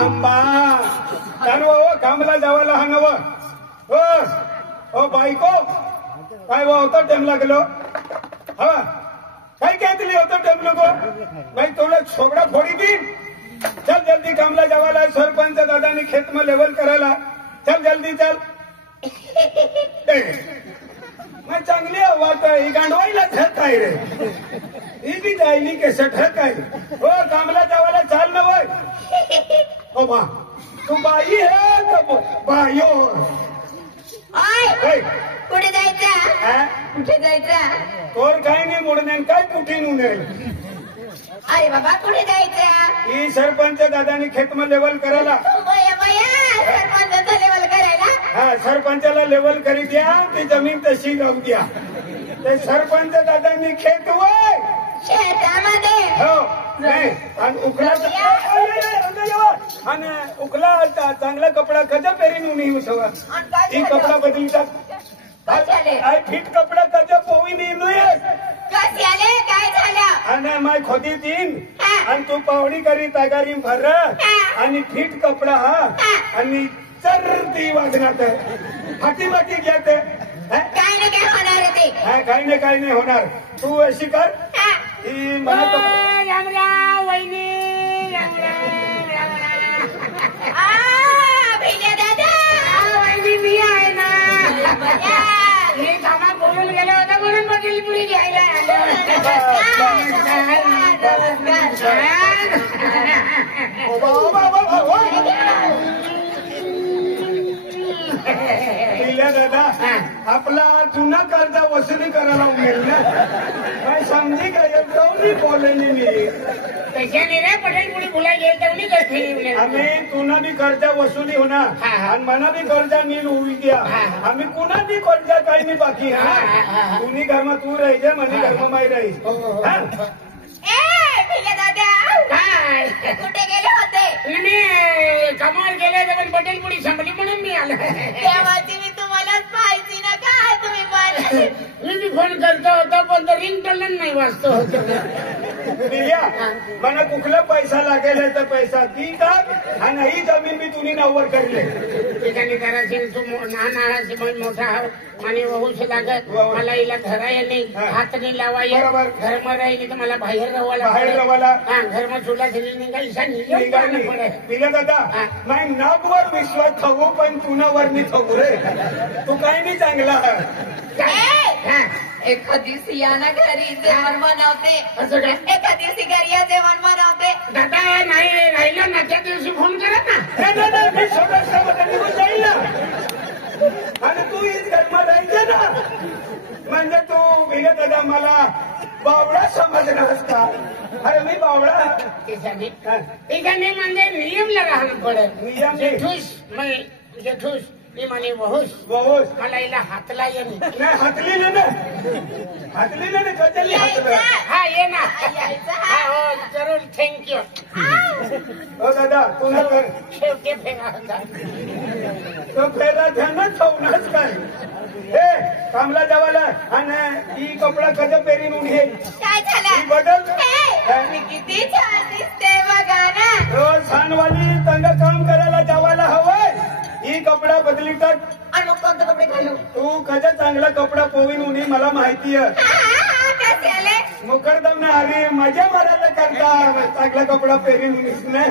आंबा चालू कामला जावाला हा नव हो बायको काय होतं टाइम लागलो हा काय घेतली होतं टाइम लोक भाई थोडं छोबडा फोडी दिन चल जल्दी कामला जावाला सरपंच दादानी खेत में लेवल करायला चल जल्दी चल मैं चांगली वाट ही गांडवाईला ठक काय रे ही बी जायली केस ठक काय हो कामला जावाला चाल ना वय ओ बा तू बाई है तो बायो कुठे जायचं कुठे जायचं तोर काही नाही मोडणे काय कुठे नये अरे बाबा कुठे जायचं ही सरपंच दादानी खेत में लेवल करायला सरपंचाचा लेवल करायला हा सरपंचाला लेवल करी द्या ती जमीन तशी राहू द्या ते सरपंच दादांनी खेत वय शेतामध्ये हो नाही आणि उकला आणि उकला चांगला कपडा कजा पेरीन नाही सवा ही कपडा बदलतात फिट कपडा कजा पोवी नाही काय झालं आणि माय खोदी तीन आणि तू पावडी करी तागारी भर आणि फिट कपडा हा आणि चरती वाजनात फाटी बाटी घेत काय नाही काय होणार ते काही नाही होणार तू अशी कर ही मला रामराव वहिनी दादा वहिनी मी आहे ना मी कामा बोलून गेला होता म्हणून बघील पुरी घ्यायला दादा आपला जुना कर्जा वसुली करायला उमेल ना काय समजी काय जाऊन बोललेली मी त्याच्याने रे पटेल पुढे बोलायला तेवढी करते आम्ही तुना बी कर्जा वसुली होणार आणि मना बी कर्जा नील होई द्या आम्ही कुणा बी कर्जा काही नाही बाकी हा तुम्ही घरमा तू राहायचे म्हणे घरमा माई राहील कुठे गेले होते मी कामावर गेले पण पटेल पुढे संपली म्हणून मी आलो तेव्हाची मी तुम्हालाच पाहिजे ना काय तुम्ही पण मी फोन करतो होतो पण तो रिंग टोलन नाही वाजतो मला कुठला पैसा लागेल तर पैसा ती टाक आणि ही जमीन मी तुम्ही नव्वर करले ठिकाणी करायची तू नाणाची पण मोठा आणि वहूच लागत मला हिला धराय नाही हात नाही लावाय घरमा राहिली तर मला बाहेर रवाला घरमा चुला दिली पिल्या दादा माय नागवर विश्वास ठेवू पण तुनावर नाही ठेवू रे तू काही नाही चांगला एका दिवशी या ना घरी जेवण बनवते असं काय एका दिवशी घरी या जेवण बनवते दादा नाही राहिलं ना त्या दिवशी फोन करा ना मी स्वतः निघून जाईल ना आणि तू हीच घरमा राहायचे ना म्हणजे तू पिल्या दादा मला बावळा समजणारस का अरे मी बावळा ठिकाणी म्हणजे नियमला राहणं पडत नियम जेठूस मी म्हणे वहूस मला हिला हातला ये नाही हातली ना कचली हातलं हा ये ना हा हो जरूर थँक्यू हो दादा पुन्हा कर शेवटी फेरा होता तो फेरा ध्यानच ठेवणारच काय हे कामला जावाला आणि ही कपडा कधी पेरीन उडी काय झालं बदल मी किती छान दिसते बघा ना रोज छानवाली तंग काम करायला जावाला हवंय ही कपडा बदली तर आणि मग कोणते कपडे घालू तू कजा चांगला कपडा पोवीन उडी मला माहिती कसे आले मुकरदम ना अरे मजा मारायला करता चांगला कपडा पेरीन उडीस ना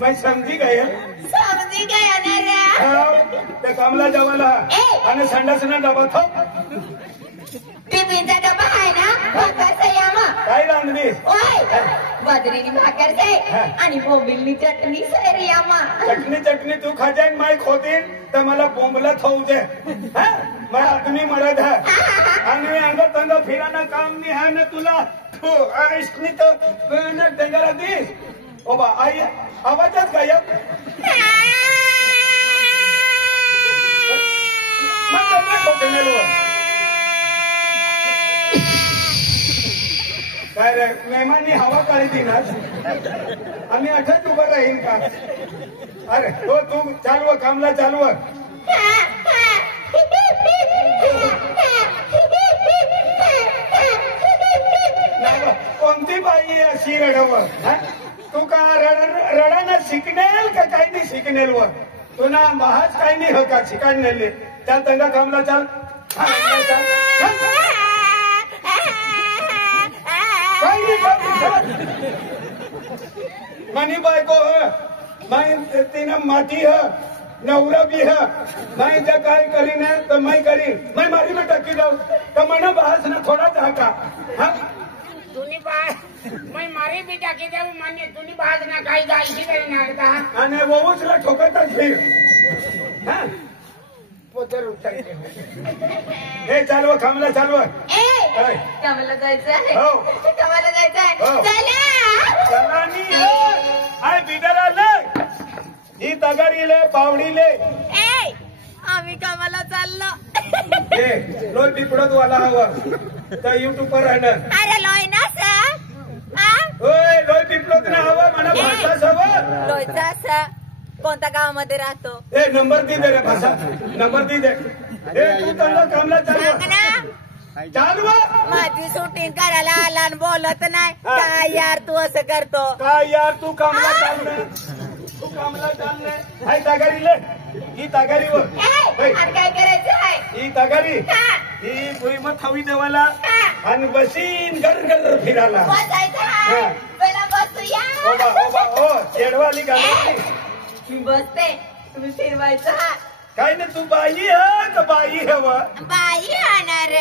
मैं समजी गए त्या कामला जावाला आणि संडासना डबा टिफिनचा डबा आहे ना काय रांधली बाजरीची भाकर से आणि बोंबिलनी चटणी सैरी आमा चटणी तू खाते माय खोतीन तर मला बोंबला खाऊ दे मला तुम्ही मरद आहे आणि अंग तंग फिराना काम नाही आहे ना तुला आईसनी तर डेंगरा दिस ओ बा आई आवाजच गायब काय रे मेहमानी हवा काढी दिनास आम्ही अठच उभं राहीन का अरे हो तू चालव कामला चालव कोणती बाई अशी रडव तू का रडाना शिकनेल का काही नाही शिकनेल व तू ना महाज काही नाही हो का शिकाडनेले चाल तंगा कामला चाल काही नाही मनी बायको ह मैं तिनं माटी ह नवरा भी है मैं जब काय करीन तो मैं करीन मैं मारी में टकी जाऊं तो मना बहस ना थोड़ा जाका हाँ तुनी बात मैं मारी भी टाकी जाऊ मान्य तुनी बात ना काही गायची तरी नागता आणि वो उसला ठोकतच फिर हाँ पोतर उचलते हे चालव खामला चालव कामाला जायचं आहे हो. कामाला जायचं आहे हो. चला चला नी आय बिडर आलं ही तगारीले पावडीले आम्ही कामाला चाललो हे लोय पिपडत वाला हवं तर युट्यूब वर राहणार अरे लोय ना होय लोय पिपडत ना हवं मला भाषाच हवं लोयचा असा कोणत्या गावामध्ये राहतो ए नंबर दी दे रे भाषा नंबर दी दे ए तू त्यांना कामला चालव चालव माझी शूटिंग करायला आला आणि बोलत नाही काय यार तू असं करतो काय यार तू कामला चालले तू कामला चालले हाय तगारीले ही तगारीवर आणि काय करायचं आहे ही तगारी ही भुईमत हवी देवाला आणि बसीन गर फिरायला बसायचं आहे पहिला बसूया ओबा ओ चेडवाली घालायची मी बसते तुम्ही फिरवायचं हा काय नाही तू बाई ह का बाई हव बाई राहणार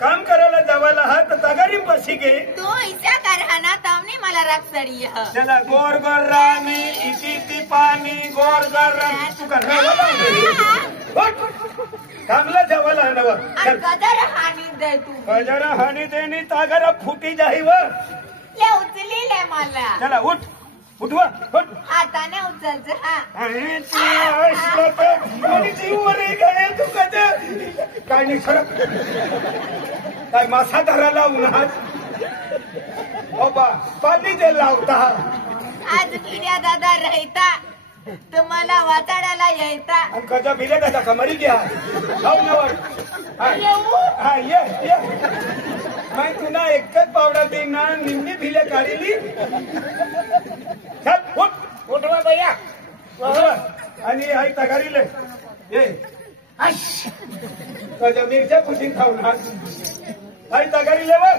काम करायला जावायला हा तर तगारी बसी घे तू इच्छा कर हा ना तमने मला राखसडी चला गोर गोर राणी इति पाणी गोर गोर राणी तू कर कामला जावायला नव कदर हानी दे तू गजरा हानी देनी तागरा फुटी जाही व ले उचली ले मला चला उठ उठवा उठ हाताने उचलच हा अरे तू जीववर गळे तू कध काय नाही खरं काय मासा धरायला उन्हात ओबा पाणी जे लावता आज किड्या दादा राहता तुम्हाला वाचाडायला यायता आणि कजा भिले दादा कमारी घ्या खाऊ नवर हा ये मैं तुला एकच पावडा देईन ना निम्मी भिले काढली चल उठ उठवा भैया आणि आई तगारीले ये कजा मिरच्या कुठून खाऊ ना आई तगारीले व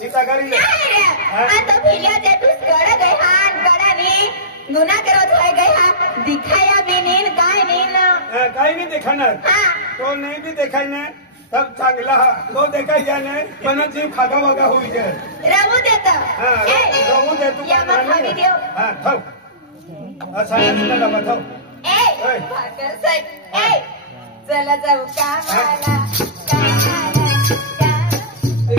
ही तगारीले आता भिल्या ते तू कड गए हान कडाने गुना करत होय गए हा दिखाया भी नीन काय नीन काही नाही देखाणार तो नाही भी देखायने सब चांगला हा तो देखाय जाणे पण जीव खागा वागा होई जाय राहू देत हा राहू दे तू या मग खाली देव हा थाव असा नसला बताव ए भाकर साहेब ए चला जाऊ कामाला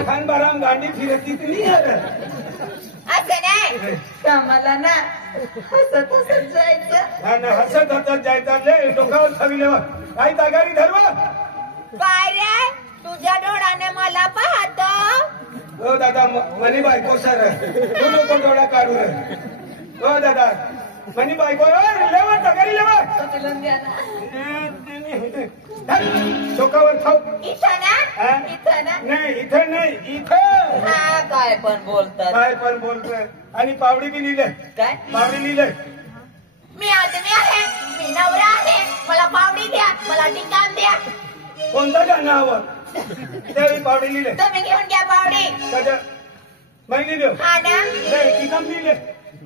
खान बाराम गांडी फिरत किती असं नाही कामाला ना हसत हसत जायचं ना हसत हसत जायचं ले डोकावर थाविले काही तागारी धरवा काय रे तुझ्या डोळ्याने मला पाहतो ओ दादा मनी बायको सर तू नको डोळा काढू ओ दादा मनी बायको लेवा तागारी लेवा उचलून द्या ना डोकावर थाव इथं ना नाही इथं नाही इथं हा काय पण बोलतात काय पण बोलतोय आणि पावडी बी लिहिले काय पावडी लिहिले मी आदमी आहे मी नवरा आहे मला पावडी द्या मला ठिकाण द्या कोणतं गाणं हवं त्यावेळी पावडी लिहिले तुम्ही घेऊन घ्या पावडी त्याच्या माहिती देऊ हा ना नाही ठिकाण लिहिले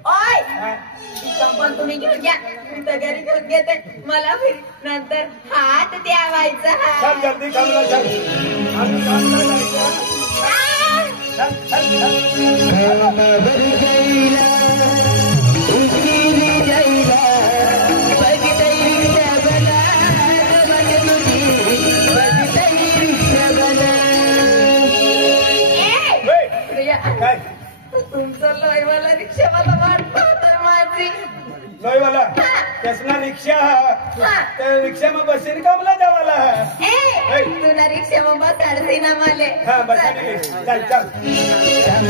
ओय ठिकाण पण तुम्ही घेऊन घ्या मी तर घरी घेऊन घेते मला नंतर हात द्यावायचा चल जल्दी कामला चल आम्ही कामला जायचं चल चल काय तुमचं लयवाला रिक्षावाला वाट पाहतोय माझी लोईवाला त्यासना रिक्षा त्या रिक्षा में बसीन कामला जावाला तू ना रिक्षा मग बसाडसी ना मले हा बसाने चल चल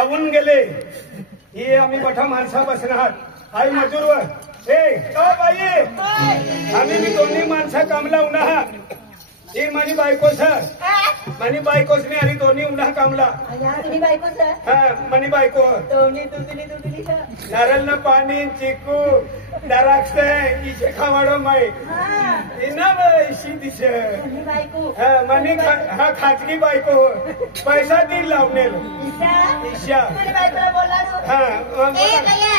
आवून गेले ही आम्ही बठा माणसा बसणार आई मजूरवर ए का बाई आम्ही मी दोन्ही माणसा कामला उन्हा ही माझी बायको सर मनी बायकोच नाही आणि दोन्ही उन्हा कामला तुम्ही बायको सर हा मनी बायको दोन्ही तुझली नारळ न पाणी चिकू द्राक्ष इचे खावाडो माय इना इशी दिस बायको मनी हा खाजगी बायको पैसा देईल लावणेल ईशा बायकोला बोलणार हा काय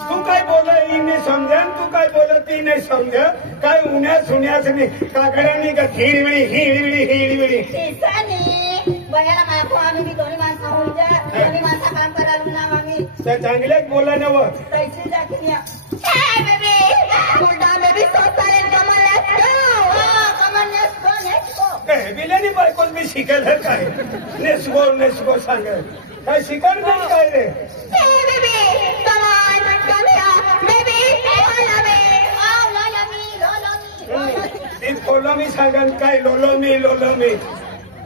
तू काय बोल नाही समजा तू काय बोलत ती नाही समज काय उन्या सुन्याच नाही काकड्यानी का हिरविळी हिरविळी हिरविळी बघायला मागो आम्ही मी दोन्ही माणसं होऊन दोन्ही माणसं काम करायला ना आम्ही तर चांगल्याच बोला नव पैसे दाखवूया बिल्यानी बायकोच मी शिकायला काय नेसगो सांग काय शिकायला नाही काय रे ती बोललो मी सांगन काय लोलो मी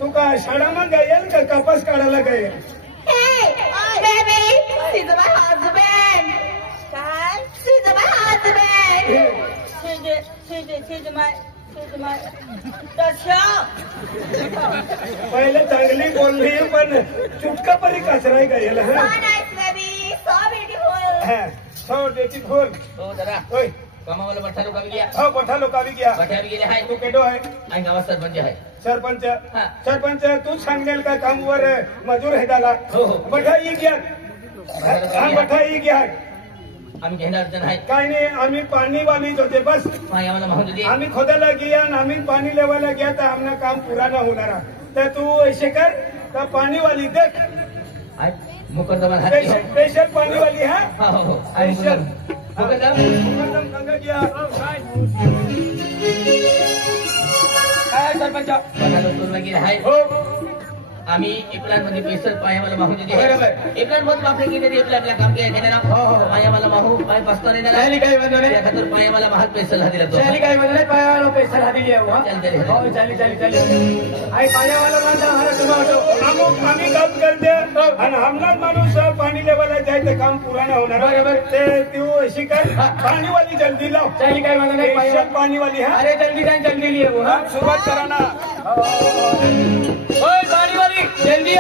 तू का शाळामध्ये गायल का कपास काढायला काय पहिले चांगली बोलली पण चुटका परी कचराय गायल सो ब्युटिफुल हो दादा होय कामावाला बठा लोक आम्ही गया हो मोठा लोक आवी गया बठ्यावर गेले आहे तू केडो आहे आणि गावात सरपंच आहे सरपंच हा. सरपंच तू सांगेल का कामवर मजूर आहे त्याला हो, हो. बठा ही घ्या हा बठा ही घ्या आम्ही घेणार जण आहे काय नाही आम्ही पाणी वालीच होते बस आम्हाला माहून दे आम्ही खोदायला गया आणि आम्ही पाणी लेवायला गया तर आमना काम पुरा न होणार तर तू ऐसे कर तर पाणी वाली देख मुकरदमा हाती आहे स्पेशल पाणी वाली हा हा हो हो स्पेशल मुकरदम गंगा घ्या काय सरपंच बठा लोक गेले आहे हो आम्ही एप्लान मध्ये पैसे पायावाला माहून देते बरोबर. एप्लान मध्ये आपले किती आपल्या काम केलं देणार पायावाला माहू पाय पास्ता देणार काय म्हणतो त्या खातर पायावाला महाग पैसे दिला तो काय म्हणतो पायावाला पैसा राहते चालते चाली आई पाण्यावाला माणूस आम्ही काम करते आणि हमलाच माणूस पाणी लेवायला जायचं काम पुरा नाही होणार बरोबर ते तू अशी काय पाणीवाली जल्दी लाव चाली काय म्हणतो पाणीवाली हा अरे जल्दी सुरुवात करा ना पाणीवाली जल्दी